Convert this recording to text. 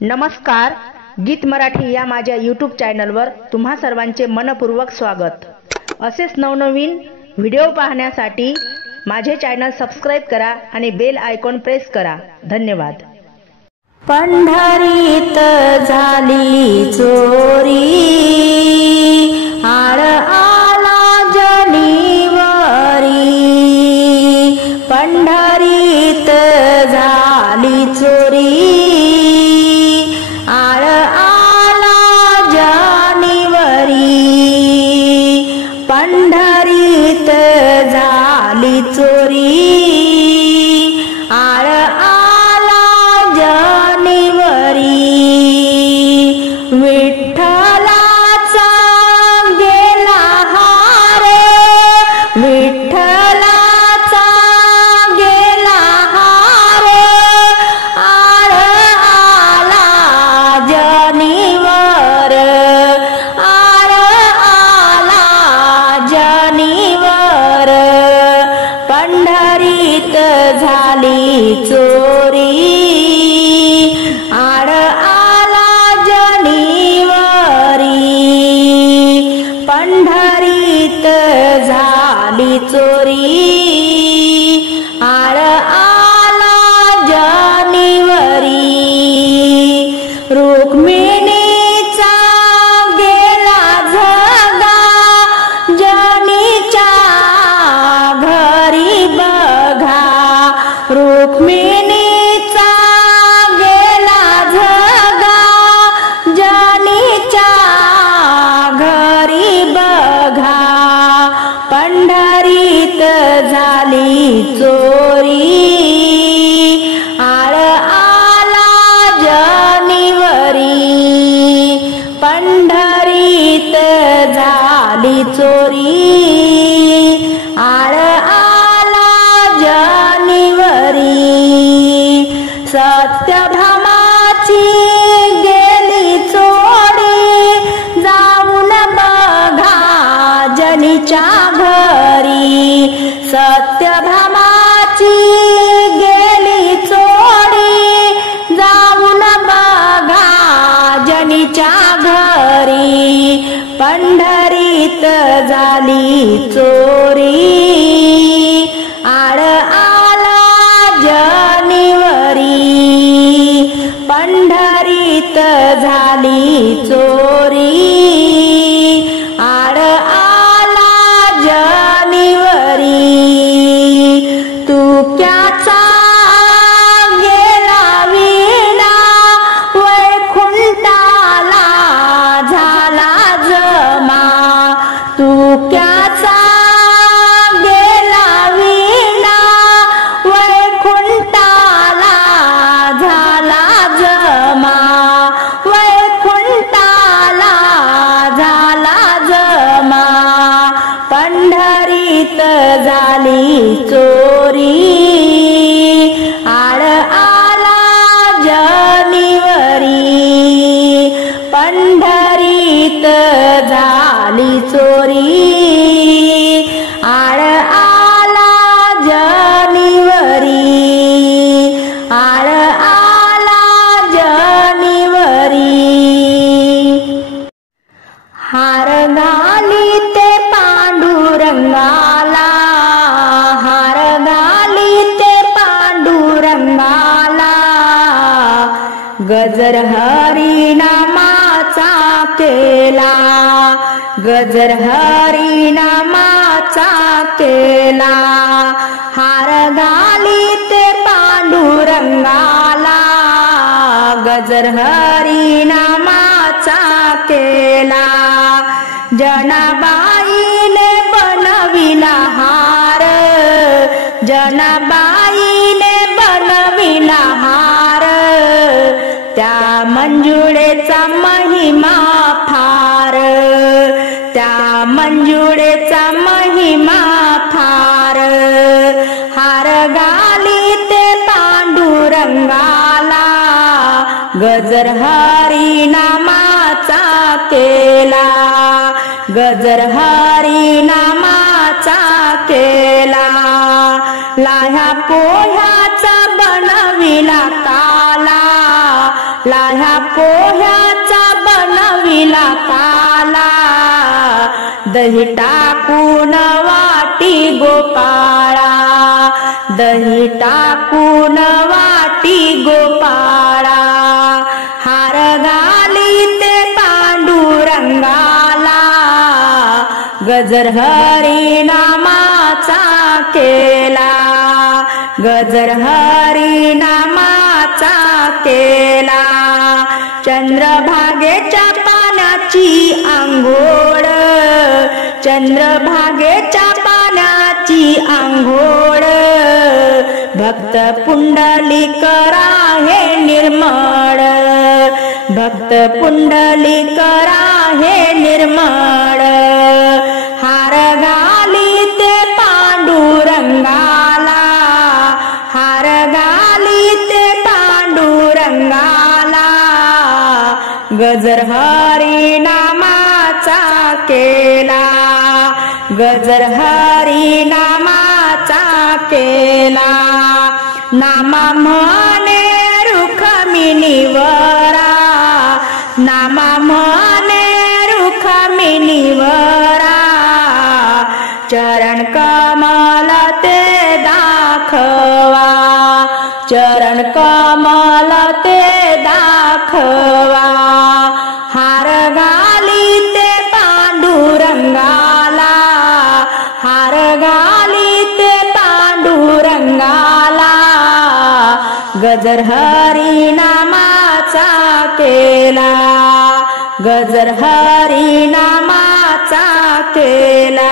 नमस्कार, गीत मराठी या माझ्या यूट्यूब चॅनलवर तुम्हा सर्वांचे मनपूर्वक स्वागत। असेच नवनवीन व्हिडिओ पाहण्यासाठी माझे चॅनल सबस्क्राइब करा आणि बेल आयकॉन प्रेस करा। धन्यवाद। पंढरीत झाली चोरी, आळ आला जनिवारी। पंढरीत झाली चोरी, आळ आला जनिवारी। पंढरीत झाली चोरी, आळ आला जनिवारी। विठ्ठलाचा गेला हार, विठ्ठलाचा गेला हार, आळ आला जनिवार, आळ आला जनिवार। पंढरीत झाली चोरी, आळ आला जनिवारी। पंढरीत झाली चोरी, आळ आला जनिवारी। रुक्मिणीचा गेला झगा, जनीच्या घरी बघा। रुक्मिणीचा गेला झगा, जनीच्या घरी बघा। पंढरीत झाली चोरी, आळ आला जनिवारी। पंढरीत झाली चोरी, आळ आला जनिवारी। सत्यभामाची गेली चोरी, जाऊन बघा जनीच्या घरी। सत्यभामाची गेली चोरी, जाऊन बघा जनीच्या घरी। पंढरीत झाली चोरी, आळ आला जनिवारी। पंढरीत झाली चोरी, आळ आला जनिवारी। तुक्याचा गेला विणा, वैकुंठाला झाला जमा। तुक्याचा गेला विणा, वैकुंठाला झाला जमा। वैकुंठाला झाला जमा। पंढरीत झाली चोरी, आळ आला जनिवारी। पंढरीत झाली चोरी, आळ आला जनिवारी। आळ आला जनिवारी। हार घाली ते पांडुरंगाला, हार घाली ते पांडुरंगाला। गजर हरिनामाचा केला, गजर हरिनामाचा केला। हार घाली ते पांडुरंगाला, गजर हरिनामाचा केला। जनाबाईने बनविला हार, जनाबाईने बनविला हार। त्या मंजुळेचा महिमा फार, त्या मंजुळेचा महिमा फार। हार घाली ते पांडुरंगाला, गजर हरिनामाचा केला, गजर हरिनामाचा केला। लाह्या पोह्याचा बनविला काला, लाह्या पोह्याचा बनविला काला, दही टाकून वाटी गोपाळा, दही टाकून वाटी गोपाळा, हार घाली ते पांडुरंगाला, गजर हरी नामाचा केला, गजर हरी नामाचा केला, चंद्रभागेच्या पाण्याची आंघोळ, चंद्रभागेच्या पाण्याची आंघोळ, भक्त पुंडलिक राहे निर्मळ, भक्त पुंडलिक राहे निर्मळ, हार घाली ते पांडुरंगाला, हार घाली ते पांडुरंगाला, गजर हरी नामाचा केला, गजर हरी नामाचा केला, नामा म्हणे रुखमिणीवरा, नामा म्हणे रुखमिणीवरा, चरण कमल ते दाखवा, चरण कमल ते दाखवा, हार घाली ते पांडुरंगाला, हार घाली ते पांडुरंगाला, गजर हरी नामाचा केला, गजर हरी नामाचा केला.